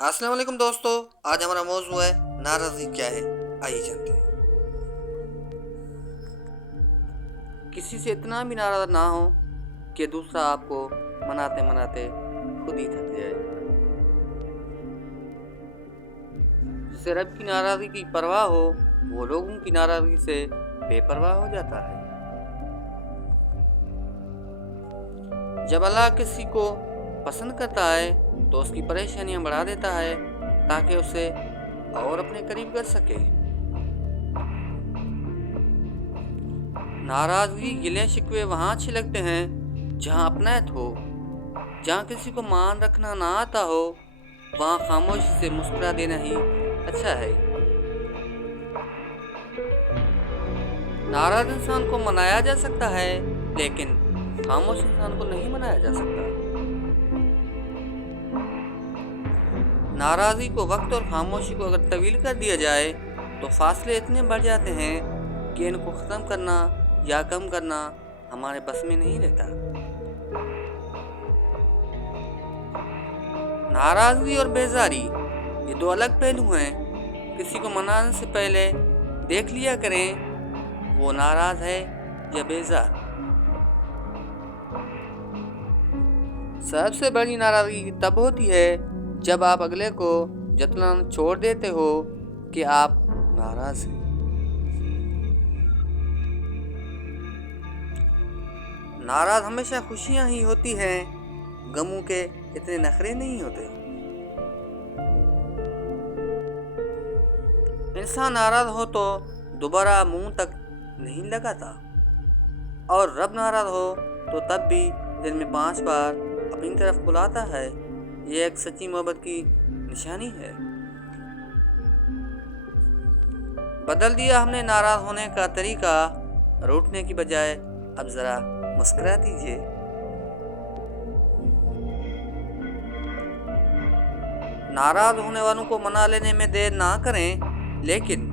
السلام علیکم دوستو، آج ہمارا موضوع ہے ناراضگی کیا ہے، آئیے جانتے ہیں۔ کسی سے اتنا بھی ناراض نہ ہو کہ دوسرا آپ کو مناتے مناتے خود ہی تھک جائے۔ جسے رب کی ناراضگی کی پرواہ ہو وہ لوگوں کی ناراضگی سے بے پرواہ ہو جاتا ہے۔ جب اللہ کسی کو پسند کرتا ہے تو اس کی پریشانیاں بڑھا دیتا ہے تاکہ اسے اور اپنے قریب کر سکے۔ ناراضگی گلے شکوے وہاں اچھے لگتے ہیں جہاں اپنائیت ہو، جہاں کسی کو مان رکھنا نہ آتا ہو وہاں خاموشی سے مسکرا دینا ہی اچھا ہے۔ ناراض انسان کو منایا جا سکتا ہے لیکن خاموش انسان کو نہیں منایا جا سکتا۔ ناراضی کو وقت اور خاموشی کو اگر طویل کر دیا جائے تو فاصلے اتنے بڑھ جاتے ہیں کہ ان کو ختم کرنا یا کم کرنا ہمارے بس میں نہیں رہتا۔ ناراضگی اور بیزاری یہ دو الگ پہلو ہیں۔ کسی کو منانے سے پہلے دیکھ لیا کریں وہ ناراض ہے یا بیزار۔ سب سے بڑی ناراضگی تب ہوتی ہے جب آپ اگلے کو جتلانا چھوڑ دیتے ہو کہ آپ ناراض ہیں۔ ناراض ہمیشہ خوشیاں ہی ہوتی ہیں، غموں کے اتنے نخرے نہیں ہوتے۔ انسان ناراض ہو تو دوبارہ منہ تک نہیں لگاتا، اور رب ناراض ہو تو تب بھی دن میں 5 بار اپنی طرف بلاتا ہے۔ یہ ایک سچی محبت کی نشانی ہے۔ بدل دیا ہم نے ناراض ہونے کا طریقہ، روٹنے کی بجائے اب ذرا مسکرا دیجیے۔ ناراض ہونے والوں کو منا لینے میں دیر نہ کریں، لیکن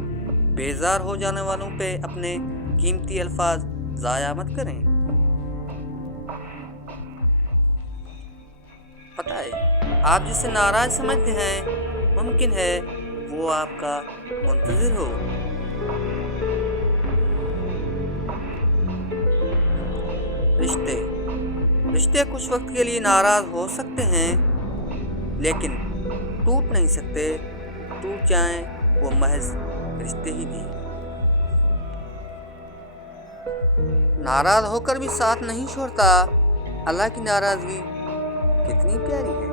بیزار ہو جانے والوں پہ اپنے قیمتی الفاظ ضائع مت کریں۔ پتہ ہے آپ جسے ناراض سمجھتے ہیں ممکن ہے وہ آپ کا منتظر ہو۔ رشتے کچھ وقت کے لیے ناراض ہو سکتے ہیں لیکن ٹوٹ نہیں سکتے۔ ٹوٹ جائیں وہ محض رشتے ہی نہیں۔ ناراض ہو کر بھی ساتھ نہیں چھوڑتا۔ اللہ کی ناراضگی کتنی پیاری ہے۔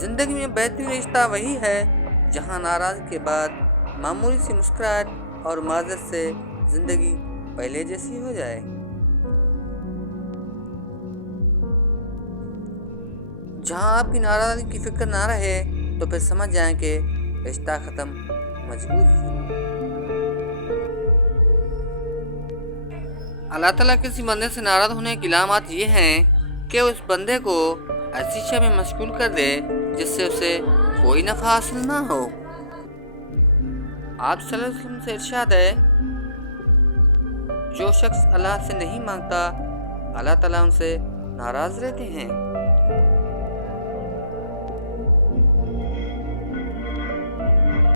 زندگی میں بہترین رشتہ وہی ہے جہاں ناراضگی کے بعد معمولی سی مسکراہٹ اور معذرت سے زندگی پہلے جیسی ہو جائے۔ جہاں آپ کی ناراضگی کی فکر نہ رہے تو پھر سمجھ جائیں کہ رشتہ ختم مجبوری ہے۔ اللہ تعالیٰ کسی بندے سے ناراض ہونے کی علامات یہ ہیں کہ اس بندے کو ایسی شے میں مشغول کر دے جس سے اسے کوئی نفع حاصل نہ ہو۔ آپ صلی اللہ علیہ وسلم سے ارشاد ہے، جو شخص اللہ سے نہیں مانگتا اللہ تعالیٰ ان سے ناراض رہتے ہیں۔